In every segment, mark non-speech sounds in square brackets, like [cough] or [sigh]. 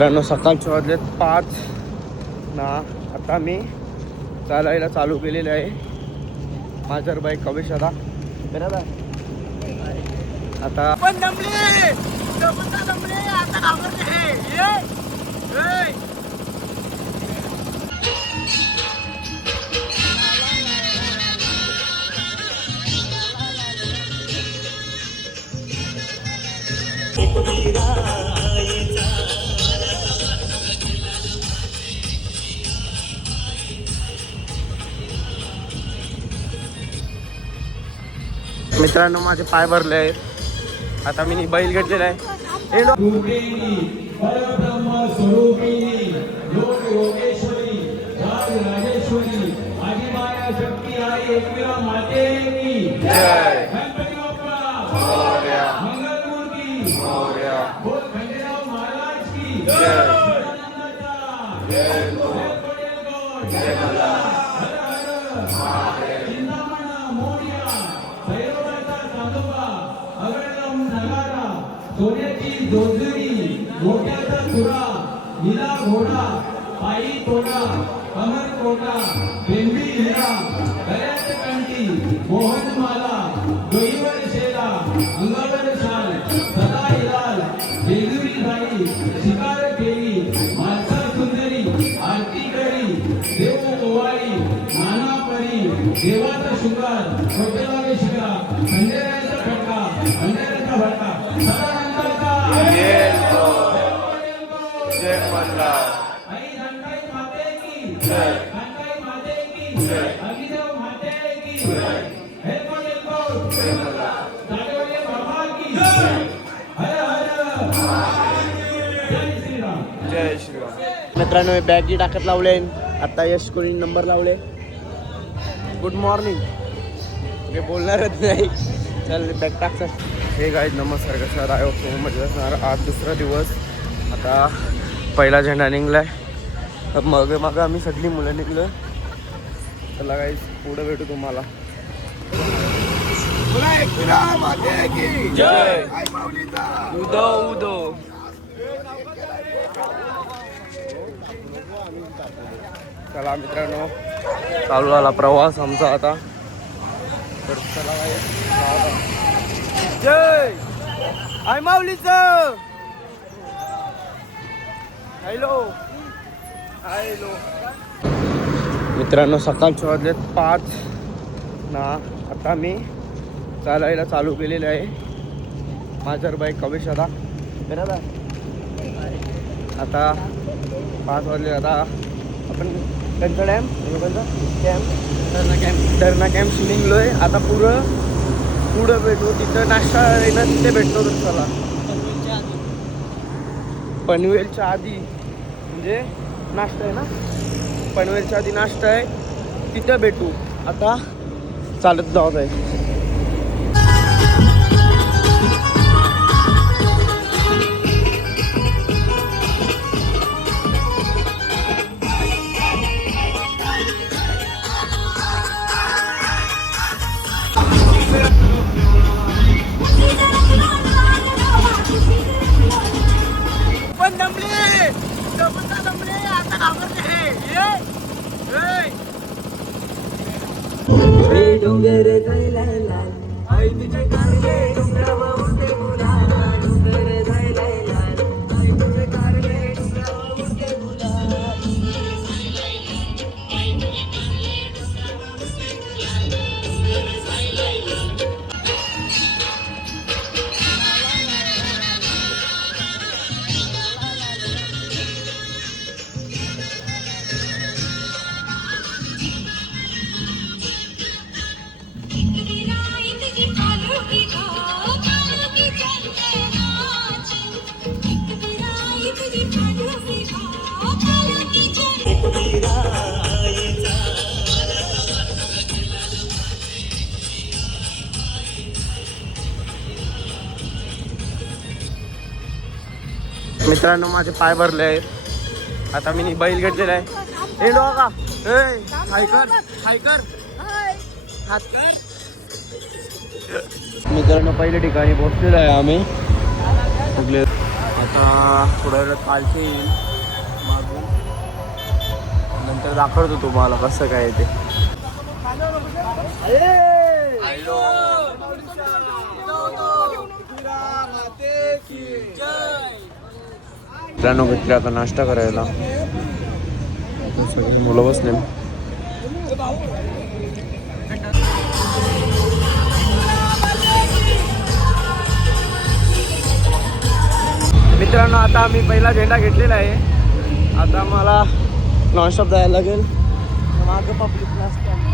मित्रांनो सकाळचे वाजलेत पाच. ना आता मी चालायला चालू केलेले आहे. माझर बाईक कवेश आता बरोबर आता मित्रांनो माझे पाय भरले आहेत. आता मी बैल घेतलेला आहे. ए, सोन्याची जोंधळी मोठ्याचा तुरा निला घोडा पायी कोटा अमर कोटा बेंबी हिरा गळ्यात कंठी मोहनमाला डोईवर शेला मित्रांनो हे बॅगी टाकत लावले. आता यश कोणी नंबर लावले. गुड मॉर्निंग हे बोलणारच नाही. चल बॅग टाकतात हे गाईज नमस्कार कशा राय? हो मजा असणार. आज दुसरा दिवस. आता पहिला झेंडा निघलाय. तर मग मग आम्ही सगळी मुलं निघलो चला काही पुढं भेटू तुम्हाला. जय उदो उदो चला मित्रांनो चालू झाला प्रवास आमचा आता. तर चला जय! आय माऊलीचं! हॅलो. हॅलो. मित्रांनो सकाळचे वाजलेत पाच. ना आता मी चालायला चालू केलेले आहे. माझर बाईक कवेश आता बरोबर. आता पाच वाजले आता आपण त्यांचा डॅम कॅम्प धरणा कॅम्प धरणा कॅम्प निघलो आहे. आता पुरं पुढं भेटू तिथं नाश्ता ना तिथे भेटतो तर चला. पनवेलच्या आधी म्हणजे नाश्ता आहे ना? पनवेलच्या आधी नाश्ता आहे. तिथं भेटू. आता चालत जाऊ आहे मित्रांनो माझे पाय भरले आहेत. आता मी बैल घेतलेला आहे. ए डोका ए हाय कर हाय कर. हात कर. मित्रांनो पहिल्या ठिकाणी पोहोचलेलो आहे आम्ही. सगळे आता थोड्या वेळात कालचे येईल. मागून. नंतर दाखवतो तुम्हाला कसं काय ते. मित्रांनो भेटले आता नाश्ता करायला. सगळे मुलं बसले. मित्रांनो आता आम्ही पहिला झेंडा घेतलेला आहे. आता मला नॉनस्टॉप जायला लागेल. मागं पब्लिक नाश्ता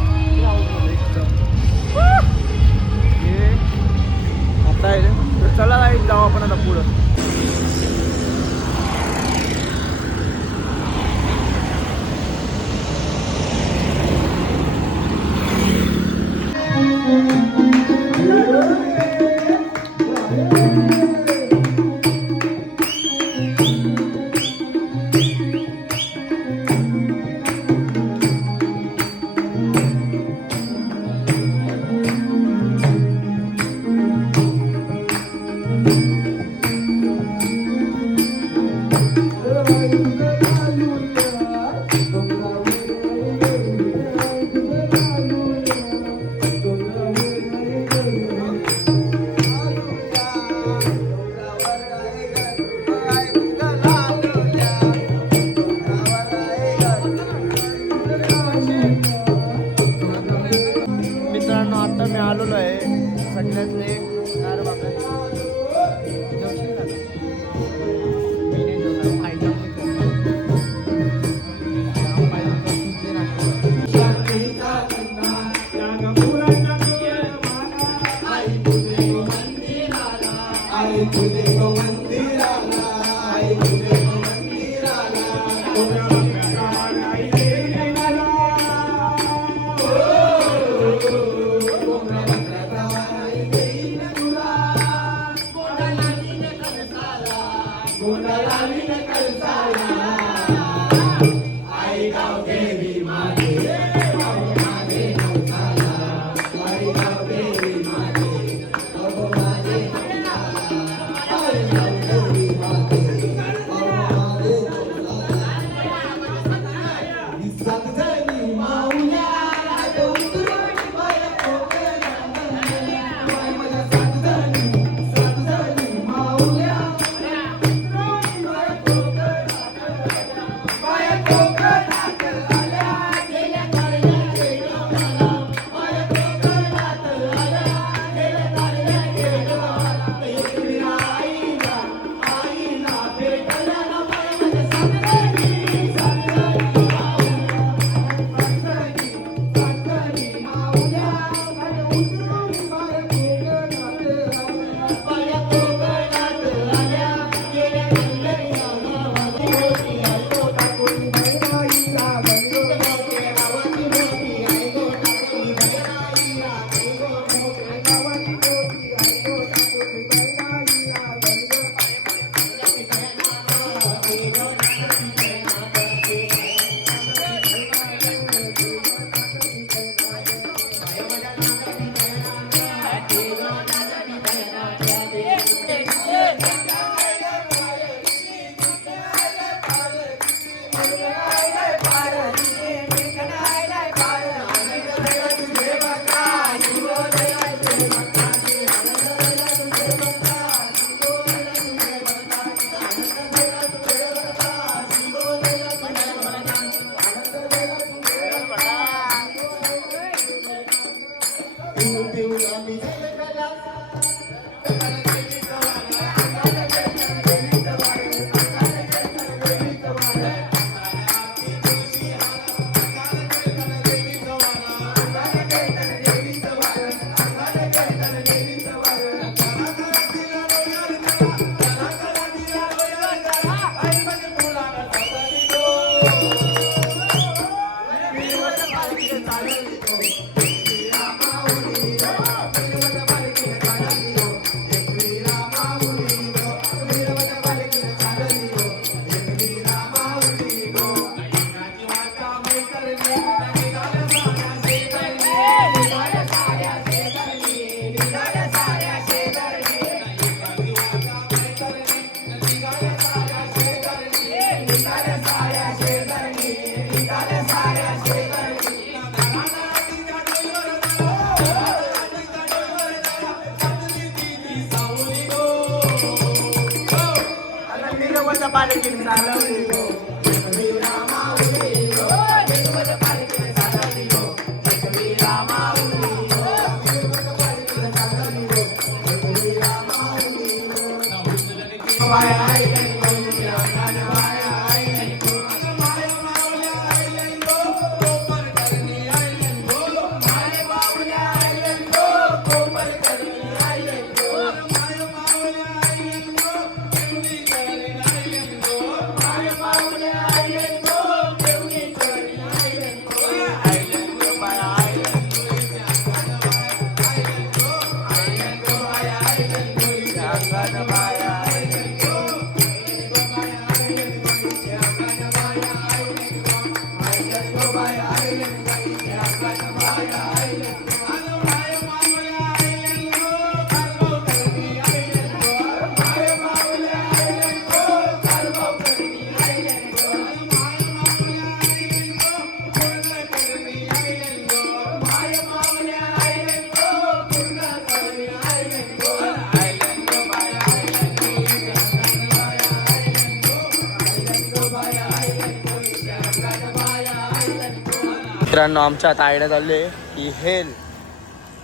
मित्रांनो आमच्या आता आयडिया चालली आहे की हेल.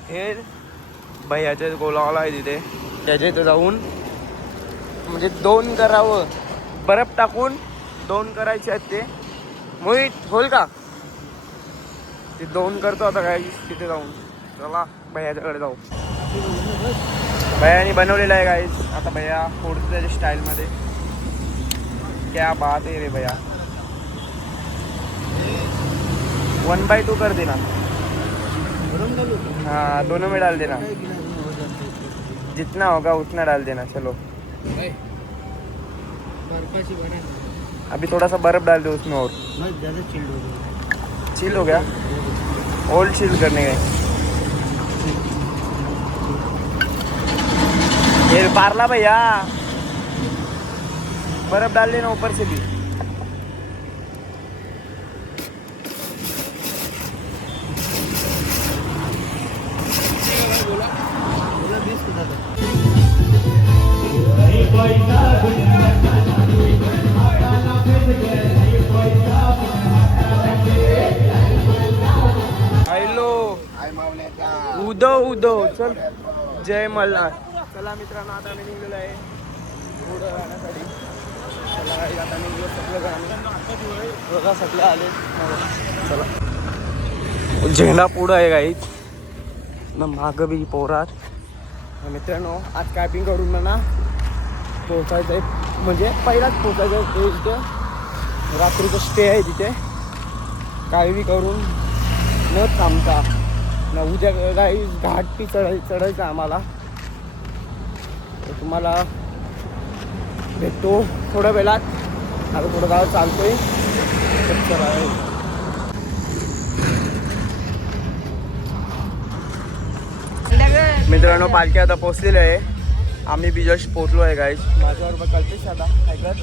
हेल. भैयाच्या गोलावाला आहे तिथे. त्याच्या इथं जाऊन म्हणजे दोन करावं. बर्फ टाकून दोन करायचे आहेत ते. मोहित होईल का? ते दोन करतो आता काय तिथे जाऊन. चला भैयाच्याकडे जाऊ. भैयानी बनवलेलं आहे गाईज आता भैया फोडतो त्याच्या स्टाईलमध्ये क्या बात आहे रे भैया वन बाय टू कर देना. हाँ दोनों में डाल देना. जितना होगा उतना डाल देना चलो. अभी थोड़ा सा बर्फ डाल दो उसमें और. चील हो गया. चिल हो गया ओल्ड चिल करने गए. ये पारला भैया. बर्फ डाल देना ऊपर से भी. हॅलो. उदो उदो. चल. जय मल्हार. चला मित्रांनो आता मी निघलेलो आहे. पुढं राहण्यासाठी. चला आता निघलो सगळं आम्ही बघा सगळे आले. चला. झेंडा पुढं आहे गाईत ना मागं बी पोरात. मित्रांनो आज कॅपिंग करून म्हणा पोचायचं आहे म्हणजे पहिलाच पोचायचं आहे ते इथे. रात्रीचं स्टे आहे तिथे. काही बी करून न थांबता न उद्या काही घाट पी चढाय चढायचं आम्हाला. तर तुम्हाला भेटतो थोड्या वेळात. आता थोडं गाव चालतोय. चला. मित्रांनो पालखी आता पोचलेली आहे. आम्ही बी जस्ट पोचलो आहे गाईस माझ्याबरोबर कल्पेश आता ऐकत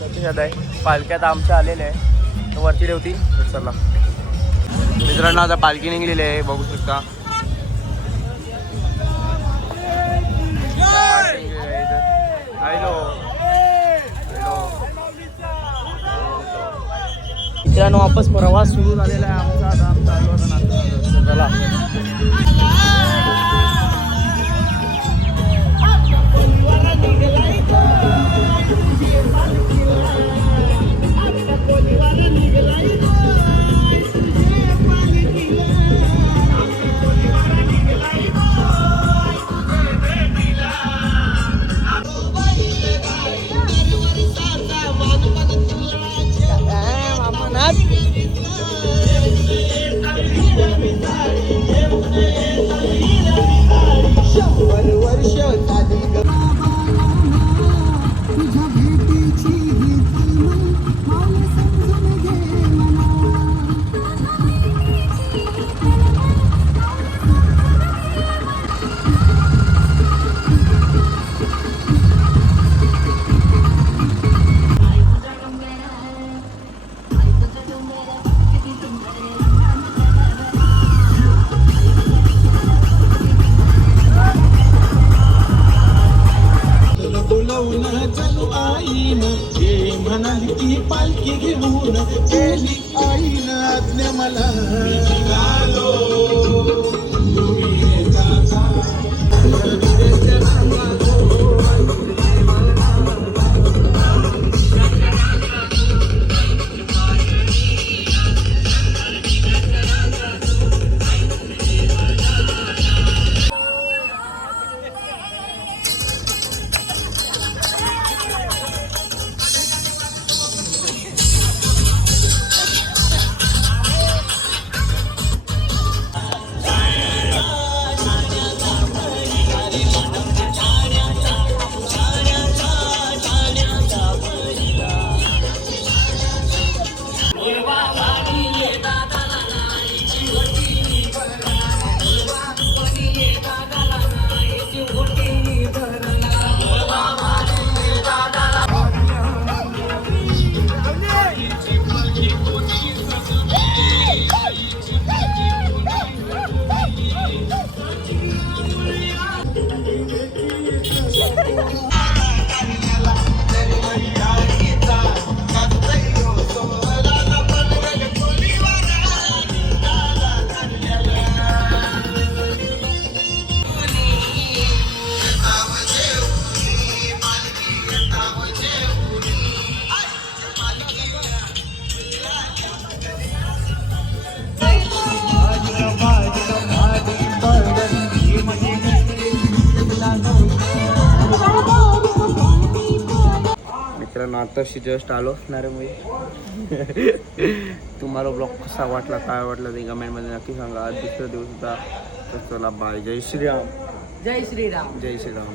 कल्पेश आता आहे. पालखी आता आमच्या आलेले आहे. वरती ठेवती. चला. मित्रांनो आता पालखी निघलेली आहे बघू शकता. मित्रांनो वापस प्रवास सुरू झालेला आहे आमचा. आता आमचा चला. आताशी जस्ट आलो. नारेमुळे [laughs] तुम्हाला ब्लॉग कसा वाटला काय वाटला ते कमेंटमध्ये नक्की सांगा. आज दुसरा दिवस होता तर चला बाय जय श्रीराम. जय श्रीराम. जय श्रीराम.